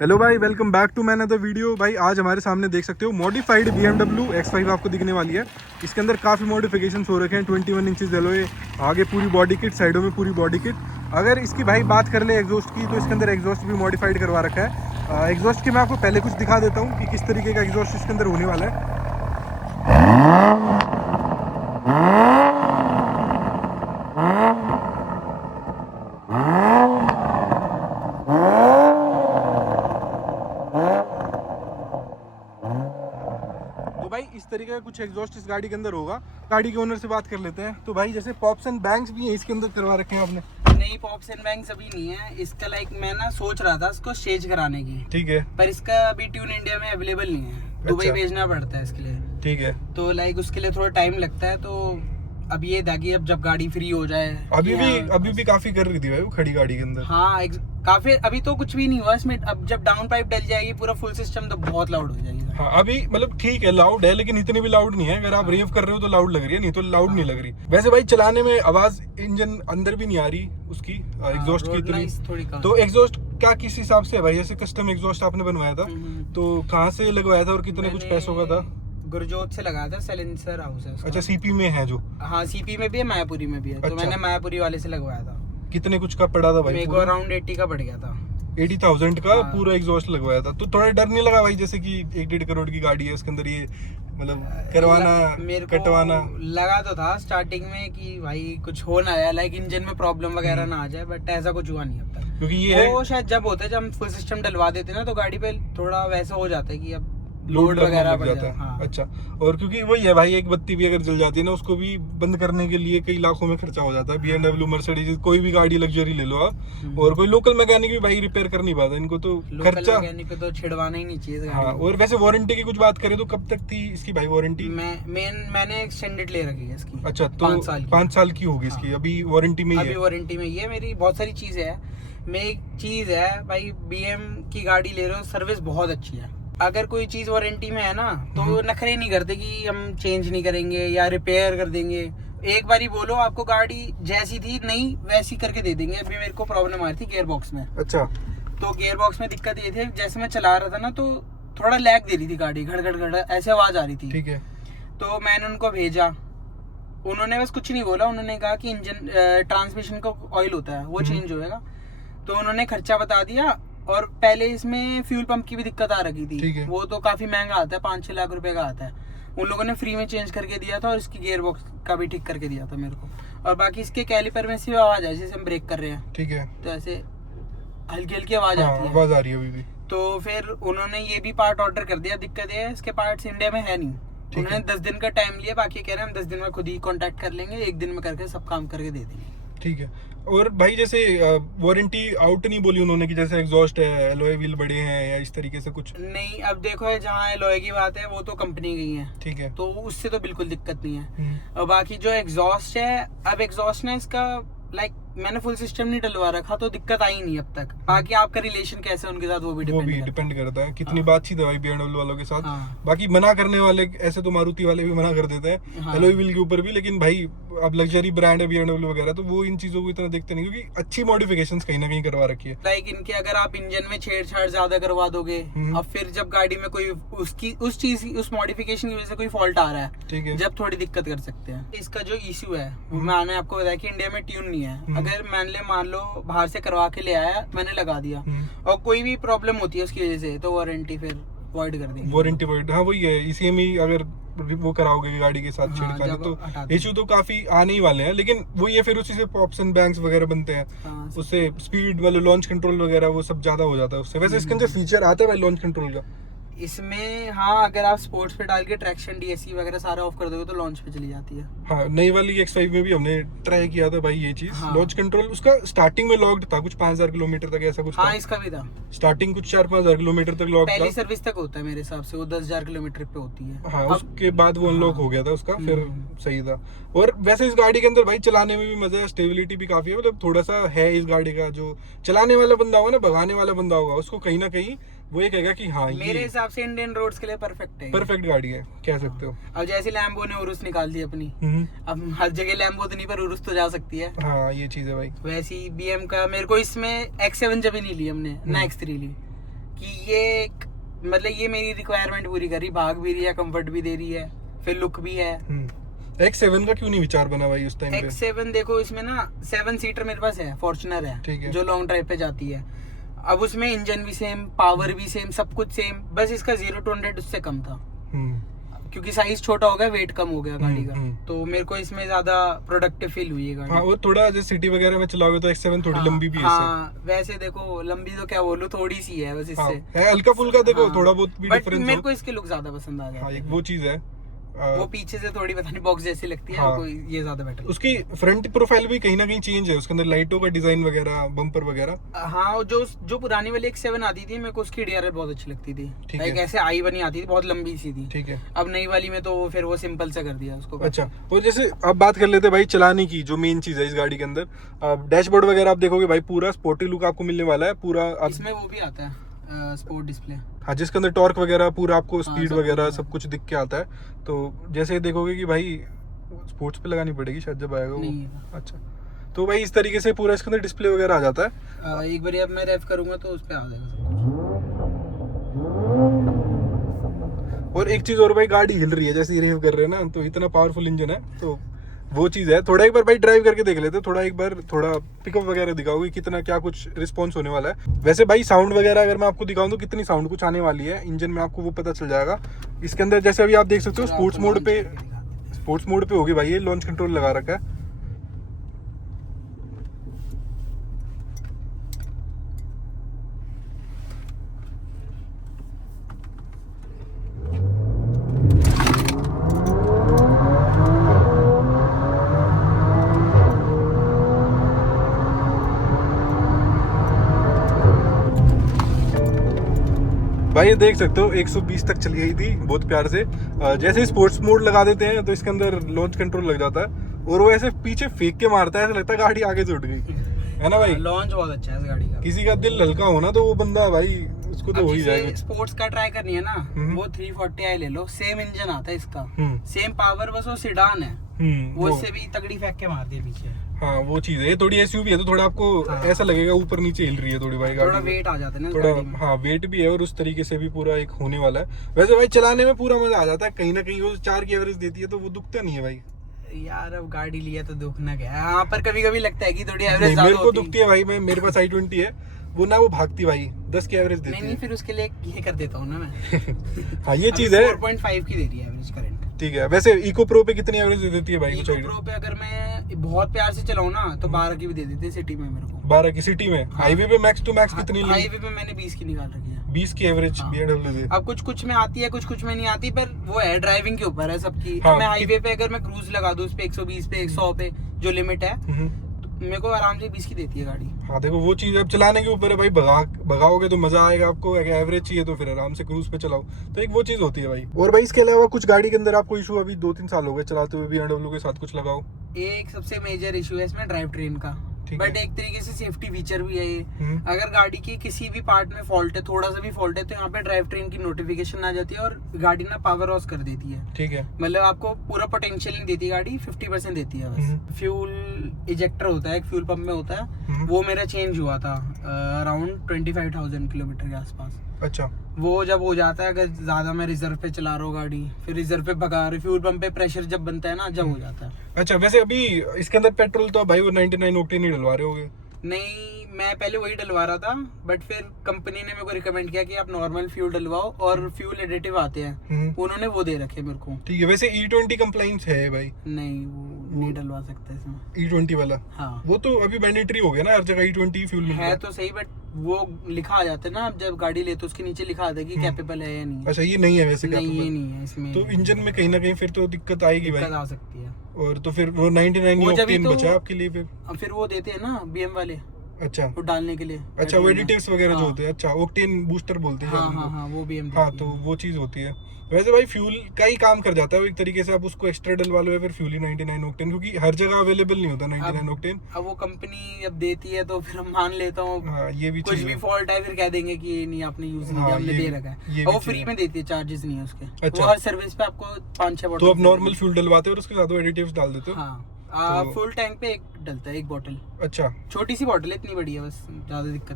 Hello भाई, welcome back to man other video. भाई आज हमारे सामने देख सकते हो मॉडिफाइड BMW X5 आपको दिखने वाली है। इसके अंदर काफ़ी मॉडिफिकेशन हो रखे हैं। 21 इंचेस एलॉय, आगे पूरी बॉडी किट, साइडों में पूरी बॉडी किट। अगर इसकी भाई बात कर ले एग्जॉस्ट की, तो इसके अंदर एग्जॉस्ट भी मॉडिफाइड करवा रखा है। एग्जॉस्ट की मैं आपको पहले कुछ दिखा देता हूँ कि किस तरीके का एग्जॉस्ट इसके अंदर होने वाला है। तो भाई इस तरीके का कुछ एग्जॉस्ट इस गाड़ी के अंदर होगा। गाड़ी के ओनर से बात कर लेते हैं। तो भाई जैसे पॉप्स एंड बैंग्स भी है इसके अंदर करवा रखे हैं आपने? नहीं, पॉप्स एंड बैंग्स अभी नहीं है इसका। लाइक मैं ना सोच रहा था इसको स्टेज कराने की, ठीक है, पर इसका अभी ट्यून इंडिया में अवेलेबल नहीं है। दुबई भेजना पड़ता है इसके लिए, ठीक है। तो लाइक उसके लिए थोड़ा टाइम लगता है। तो अब ये था कि अब जब गाड़ी फ्री हो जाए। अभी भी काफी कर रही थी भाई वो खड़ी गाड़ी के अंदर। हाँ काफी। अभी तो कुछ भी नहीं हुआ इसमें। अब जब डाउन पाइप डल जाएगी पूरा फुल सिस्टम, तो बहुत लाउड हो जाएगी। हाँ अभी मतलब ठीक है, लाउड है लेकिन इतनी भी लाउड नहीं है। अगर आप रेव कर रहे हो तो लाउड लग रही है, नहीं तो लाउड नहीं लग रही। वैसे भाई चलाने में आवाज इंजन अंदर भी नहीं आ रही उसकी, एग्जॉस्ट की इतनी थोड़ी कम। तो एग्जॉस्ट क्या किस हिसाब से है भाई? जैसे कस्टम एग्जॉस्ट आपने बनवाया था तो कहाँ से लगवाया था और कितने कुछ पैसों का था? गुरजोत से लगाया था, सैलेंसर हाउस है उसका। अच्छा, सीपी में है जो? हाँ सीपी में भी है, मायापुरी में भी है। तो मैंने मायापुरी वाले से लगवाया था। कितने कुछ का पड़ा था भाई? मेरे को अराउंड 80 का पड़ गया था। 80,000 का हाँ। पूरा एग्जॉस्ट लगवाया था। तो थोड़ा डर नहीं लगा भाई, जैसे कि 1-1.5 करोड़ की गाड़ी है उसके अंदर ये मतलब करवाना कटवाना? लगा तो था स्टार्टिंग में कि भाई कुछ हो ना जाए, लाइक इंजन में प्रॉब्लम वगैरह ना आ जाए, बट ऐसा कुछ हुआ नहीं अब तक। क्योंकि ये वो शायद जब होता है, जब हम फुल सिस्टम डलवा देते हैं ना, तो गाड़ी पे थोड़ा वैसा हो जाता है कि अब लोड वगैरह लग जाता है। हाँ। अच्छा, और क्योंकि वही है भाई, एक बत्ती भी अगर जल जाती है ना, उसको भी बंद करने के लिए कई लाखों में खर्चा हो जाता है। BMW, मर्सिडीज, कोई भी गाड़ी लग्जरी ले लो आप, और कोई लोकल मैकेनिक भी भाई रिपेयर कर नहीं पाता इनको, तो खर्चा मैकेनिक को तो छिड़वाना ही नहीं चाहिए। हाँ। और वैसे वारंटी की कुछ बात करें तो कब तक थी इसकी भाई वारंटी? मैंने एक्सटेंडेड ले रखी है इसकी। अच्छा, तो 5 साल की होगी इसकी। अभी वारंटी में ही है? अभी वारंटी में ये मेरी बहुत सारी चीजें है। मैं एक चीज है भाई, BM की गाड़ी ले रहे हो, सर्विस बहुत अच्छी है। अगर कोई चीज वारंटी में है ना, तो नखरे नहीं करते कि हम चेंज नहीं करेंगे या रिपेयर कर देंगे। एक बार ही बोलो, आपको गाड़ी जैसी थी नहीं वैसी करके दे देंगे। अभी मेरे को प्रॉब्लम आ रही थी गियर बॉक्स में। अच्छा, तो गियर बॉक्स में दिक्कत ये थी, जैसे मैं चला रहा था ना, तो थोड़ा लैग दे रही थी गाड़ी, घड़ घड़ घड़ ऐसे आवाज आ रही थी। ठीक है। तो मैंने उनको भेजा, उन्होंने बस कुछ नहीं बोला। उन्होंने कहा कि इंजन ट्रांसमिशन का ऑयल होता है वो चेंज होएगा। तो उन्होंने खर्चा बता दिया। और पहले इसमें फ्यूल पंप की भी दिक्कत आ रही थी। वो तो काफी महंगा आता है, 5-6 लाख रुपए का आता है। उन लोगों ने फ्री में चेंज करके दिया था, और इसकी गियर बॉक्स का भी ठीक करके दिया था मेरे को। और बाकी इसके कैलिपर में सिर्फ आवाज है, जैसे हम ब्रेक कर रहे हैं, ठीक है, तो ऐसे हल्की हल्की आवाज आती है। आवाज आ रही है अभी भी। तो फिर उन्होंने ये भी पार्ट ऑर्डर कर दिया। दिक्कत है इसके पार्ट्स इंडिया में है नहीं। उन्होंने 10 दिन का टाइम लिया, बाकी कह रहे हैं हम 10 दिन में खुद ही कांटेक्ट कर लेंगे, 1 दिन में करके सब काम करके दे देंगे। ठीक है। और भाई जैसे वारंटी आउट नहीं बोली उन्होंने कि जैसे एग्जॉस्ट है, एलॉय व्हील बड़े हैं या इस तरीके से कुछ? नहीं, अब देखो जहाँ एलॉय की बात है वो तो कंपनी गई है, ठीक है, तो उससे तो बिल्कुल दिक्कत नहीं है। और बाकी जो एग्जॉस्ट है, अब एग्जॉस्ट ने इसका लाइक मैंने फुल सिस्टम नहीं डलवा रखा, तो दिक्कत आई नहीं अब तक। बाकी आपका रिलेशन कैसे है उनके साथ वो भी डिपेंड करता है। कितनी बातचीत है भाई BMW वालों के साथ। हाँ। बाकी मना करने वाले ऐसे तो मारुति वाले भी मना कर देते हैं, हाँ। एलॉय व्हील के ऊपर भी। लेकिन भाई अब लग्जरी ब्रांड है BMW वगैरह, तो वो इन चीजों को इतना देखते नहीं, क्योंकि अच्छी मॉडिफिकेशंस कहीं ना कहीं करवा रखी है। लाइक इनके अगर आप इंजन में छेड़छाड़ ज्यादा करवा दोगे, अब फिर जब गाड़ी में कोई उस मॉडिफिकेशन की वजह से कोई फॉल्ट आ रहा है, ठीक है, जब थोड़ी दिक्कत कर सकते हैं। इसका जो इश्यू है, मैंने आपको बताया कि इंडिया में ट्यून नहीं है। अगर मान लो बाहर से करवा के ले आया, मैंने लगा दिया, और कोई भी प्रॉब्लम होती है उसकी वजह से, तो वारंटी फिर वॉइड कर देंगे। वारंटी वॉइड, हाँ वही है। ECM ही अगर वो कराओगे गाड़ी के साथ छेड़खानी, तो इशू तो काफी आने ही वाले हैं। लेकिन वो ये फिर उसी से पॉप्स एंड बैंग्स वगैरह बनते हैं। हाँ, उससे स्पीड वाले लॉन्च कंट्रोल वगैरह वो सब ज्यादा हो जाता है उससे। वैसे इसके अंदर फीचर आता है भाई लॉन्च कंट्रोल का? इसमें हाँ, अगर आप स्पोर्ट्स पे डाल के ट्रैक्शन DSC वगैरह सारा ऑफ कर दोगे तो लॉन्च पे चली जाती है। हाँ, नई वाली X5 में भी हमने ट्राई किया था भाई ये चीज। हाँ। लॉन्च कंट्रोल उसका स्टार्टिंग में लॉक्ड था, कुछ 5000 किलोमीटर तक ऐसा कुछ। हाँ, इसका भी था स्टार्टिंग कुछ 4-5 किलोमीटर तक लॉक था। पहली सर्विस तक होता है मेरे हिसाब से, वो 10,000 किलोमीटर पे होती है। हाँ, उसके बाद वो अनलॉक हो गया था उसका, फिर सही था। और वैसे इस गाड़ी के अंदर भाई चलाने में भी मजा है, स्टेबिलिटी भी काफी है। मतलब थोड़ा सा है इस गाड़ी का, जो चलाने वाला बंदा होगा ना, भगाने वाला बंदा होगा, उसको कहीं ना कहीं वो ये कहेगा कि हाँ, मेरे हिसाब से इंडियन रोड्स के लिए परफेक्ट गाड़ी है, कह सकते हो। अब जैसे लैम्बो ने उरुस निकाल दी अपनी, अब हर जगह लैम्बो तो नहीं, पर उरुस तो जा सकती है। हाँ, ये चीज है भाई। वैसी BM का मेरे को इसमें X7 जब ही नहीं ली हमने, ना X3 ली, कि ये मतलब ये मेरी रिक्वायरमेंट पूरी कर रही, भाग भी रही है, कंफर्ट भी दे रही है, फिर लुक भी है। X7 का क्यों नहीं विचार बना भाई उस टाइम पे? X7 देखो, इसमें ना 7 सीटर मेरे पास है, फॉर्च्यूनर है जो लॉन्ग ड्राइव पे जाती है। अब उसमें इंजन भी सेम, पावर भी सेम, सब कुछ सेम, बस इसका 0 to 100 उससे कम था। क्योंकि साइज छोटा हो गया, वेट कम हो गया गाड़ी का, तो मेरे को इसमें ज्यादा प्रोडक्टिव फील हुई है गाड़ी। हाँ, वो थोड़ा जैसे सिटी वगैरह में चलाओगे तो X7 थोड़ी लंबी भी है। हाँ, वैसे देखो लंबी तो क्या बोलूं, थोड़ी सी है बस इससे। है हल्का फुल्का, देखो थोड़ा बहुत भी डिफरेंस। मेरे को इसके लुक ज्यादा पसंद आ गया। हाँ, एक वो चीज है। वो पीछे से थोड़ी पता नहीं बॉक्स जैसी लगती है, हाँ, ये ज्यादा बेटर। उसकी फ्रंट प्रोफाइल भी कहीं ना कहीं चेंज है, उसके अंदर लाइटों का डिजाइन वगैरह, बम्पर वगैरह। हाँ, जो पुरानी वाली X7 आती थी, मेरे को उसकी DRL बहुत अच्छी लगती थी, एक ऐसे आई बनी आती थी, बहुत लंबी सी थी। ठीक है। अब नई वाली में तो फिर वो सिंपल से कर दिया उसको। अच्छा, और जैसे अब बात कर लेते हैं भाई चलाने की, जो मेन चीज है इस गाड़ी के अंदर। डैशबोर्ड वगैरह आप देखोगे भाई पूरा स्पोर्टी लुक आपको मिलने वाला है पूरा। इसमें वो भी आता है स्पोर्ट डिस्प्ले। हाँ, जिसके अंदर टॉर्क वगैरह पूरा आपको, स्पीड वगैरह सब कुछ दिख के आता है। तो जैसे देखोगे कि भाई स्पोर्ट्स पे लगानी पड़ेगी शायद जब आएगा वो। अच्छा, तो भाई इस तरीके से पूरा इसके अंदर डिस्प्ले वगैरह आ जाता है। एक बार अब मैं रेव करूंगा तो उस पे आ जाएगा सब कुछ। और एक चीज और भाई, गाड़ी हिल रही है जैसे रेव कर रहे हैं ना, तो इतना पावरफुल इंजन है, तो वो चीज है। थोड़ा एक बार भाई ड्राइव करके देख लेते हैं, थोड़ा एक बार थोड़ा पिकअप वगैरह दिखाओगे कितना क्या कुछ रिस्पॉन्स होने वाला है। वैसे भाई साउंड वगैरह अगर मैं आपको दिखाऊं तो कितनी साउंड कुछ आने वाली है इंजन में, आपको वो पता चल जाएगा इसके अंदर। जैसे अभी आप देख सकते हो स्पोर्ट्स मोड पे होगी भाई, ये लॉन्च कंट्रोल लगा रखा है। भाई ये देख सकते हो 120 तक चली गई थी बहुत प्यार से। जैसे ही स्पोर्ट्स मोड लगा देते हैं तो इसके अंदर लॉन्च कंट्रोल लग जाता है, और वो ऐसे पीछे फेंक के मारता है, ऐसा लगता है गाड़ी आगे से उठ गई है ना भाई। लॉन्च बहुत अच्छा है इस गाड़ी का। किसी का दिल हल्का होना तो वो बंदा भाई उसको तो हो ही जाएगा। स्पोर्ट्स का ट्राई करनी है ना, वो 340i ले लो, सेम इंजन आता है इसका, सेम पावर, बस वो सिडान है, वो इससे भी तगड़ी फेंक के मार दिया पीछे। हाँ, वो चीज है, थोड़ी एसयूवी है तो थोड़ा आपको ऐसा लगेगा ऊपर नीचे हिल रही है थोड़ी भाई गाड़ी, थोड़ा वेट आ जाता है ना थोड़ा। हाँ, वेट भी है, और उस तरीके से भी पूरा एक होने वाला है। वैसे भाई चलाने में पूरा मजा आ जाता है, कहीं ना कहीं वो 4 की एवरेज देती है तो वो दुखता नहीं है भाई। यार अब गाड़ी लिया तो दुखना क्या है, हाँ, पर कभी कभी लगता है कि थोड़ी एवरेज ज्यादा मेरे को दुखती है भाई। मेरे पास i20 है, वो ना वो भागती भाई 10 की एवरेज देती है। नहीं, फिर उसके लिए ये कर देता हूँ ना मैं। हाँ, ये चीज है। 4.5 की दे रही है एवरेज करंट। ठीक है। वैसे इको प्रो पे कितनी एवरेज दे देती है भाई? इको प्रो पे अगर मैं बहुत प्यार से चलाऊं ना तो 12 की भी दे देती है सिटी में मेरे को। 12 की सिटी में? हाईवे पे मैक्स टू मैक्स कितनी? हाईवे पे मैंने 20 की निकाल रखी है। 20 की एवरेज BMW से। अब कुछ में आती है, कुछ में नहीं आती, पर वो है ड्राइविंग के ऊपर है सबकी। हाँ, मैं हाईवे पे अगर मैं क्रूज लगा दूं उस पे 120 पे 100 पे जो लिमिट है, मेरे को आराम से 20 की देती है गाड़ी। हाँ, देखो वो चीज अब चलाने के ऊपर है भाई। भगाओगे तो मजा आएगा आपको, अगर एवरेज चाहिए तो फिर आराम से क्रूज पे चलाओ, तो एक वो चीज होती है भाई। और भाई इसके अलावा कुछ गाड़ी के अंदर आपको इशू अभी 2-3 साल हो गए चलाते हुए BMW के साथ कुछ लगाओ? एक सबसे मेजर इशू है इसमें ड्राइव ट्रेन का, बट एक तरीके से सेफ्टी फीचर भी है ये। अगर गाड़ी की किसी भी पार्ट में फॉल्ट है, थोड़ा सा भी फॉल्ट है, तो यहाँ पे ड्राइव ट्रेन की नोटिफिकेशन आ जाती है और गाड़ी ना पावर लॉस कर देती है। ठीक है। मतलब आपको पूरा पोटेंशियल नहीं देती गाड़ी, 50% देती है बस। फ्यूल इजेक्टर होता है, एक फ्यूल पंप में होता है, वो मेरा चेंज हुआ था अराउंड 25,000 किलोमीटर के आसपास। अच्छा। वो जब हो जाता है, अगर ज्यादा मैं रिजर्व पे चला रहा हूँ गाड़ी, फिर रिजर्व पे भगा रही, फ्यूल पंप पे प्रेशर जब बनता है ना, जब हो जाता है। अच्छा, वैसे अभी इसके अंदर पेट्रोल तो भाई वो 99 ऑक्टेन ही डलवा रहे होगे? नहीं, मैं पहले वही डलवा रहा था, बट फिर कंपनी ने मेरे को रिकमेंड किया कि आप नॉर्मल फ्यूल डलवाओ, और फ्यूल एडिटिव आते हैं, उन्होंने वो दे रखे मेरे को। ठीक है। वैसे E20 कंप्लाइंस है भाई? नहीं, वो नहीं डलवा सकते इसमें। E20 वाला? हाँ, वो तो अभी मैंडेटरी हो गया ना हर जगह E20 फ्यूल मिलता है तो सही, बट वो लिखा आ जाता है ना, अब जब गाड़ी ले तो उसके नीचे लिखा आता है कि कैपेबल है या नहीं। अच्छा, ये नहीं है वैसे? नहीं, ये नहीं है इसमें। तो इंजन में कहीं ना कहीं फिर तो दिक्कत आएगी भाई, दिक्कत आ सकती है। और तो फिर वो 99 ऑक्टेन बचा आपके लिए फिर? अब फिर वो देते हैं ना BM वाले। अच्छा, वो डालने के लिए। अच्छा, वो एडिटिव्स वगैरह जो होते हैं। अच्छा, ऑक्टेन बूस्टर बोलते हैं। हाँ, वो BM। हाँ, तो वो चीज होती है। वैसे भाई फ्यूल का ही काम कर जाता है एक तरीके से, आप उसको एक्स्ट्रा डलवा लो या फिर फ्यूल ही 99 ऑक्टेन, क्योंकि हर जगह अवेलेबल नहीं होता 99 ऑक्टेन। अब वो कंपनी अब देती है तो फिर मान लेता हूँ। हाँ, ये भी कुछ भी फॉल्ट है फिर कह देंगे कि नहीं आपने यूज नहीं किया, हमने दे रखा है। और वो फ्री में देती है, चार्जेस नहीं है उसके। अच्छा। वो हर सर्विस पे आपको 5-6 बॉटल। तो आप नॉर्मल फ्यूल डलवाते हो और उसके साथ वो एडिटिव्स डाल देते हो? हाँ, फुल टैंक पे एक डलता है, एक बॉटल। अच्छा, छोटी सी बॉटल है, इतनी बड़ी है, बस ज्यादा दिक्कत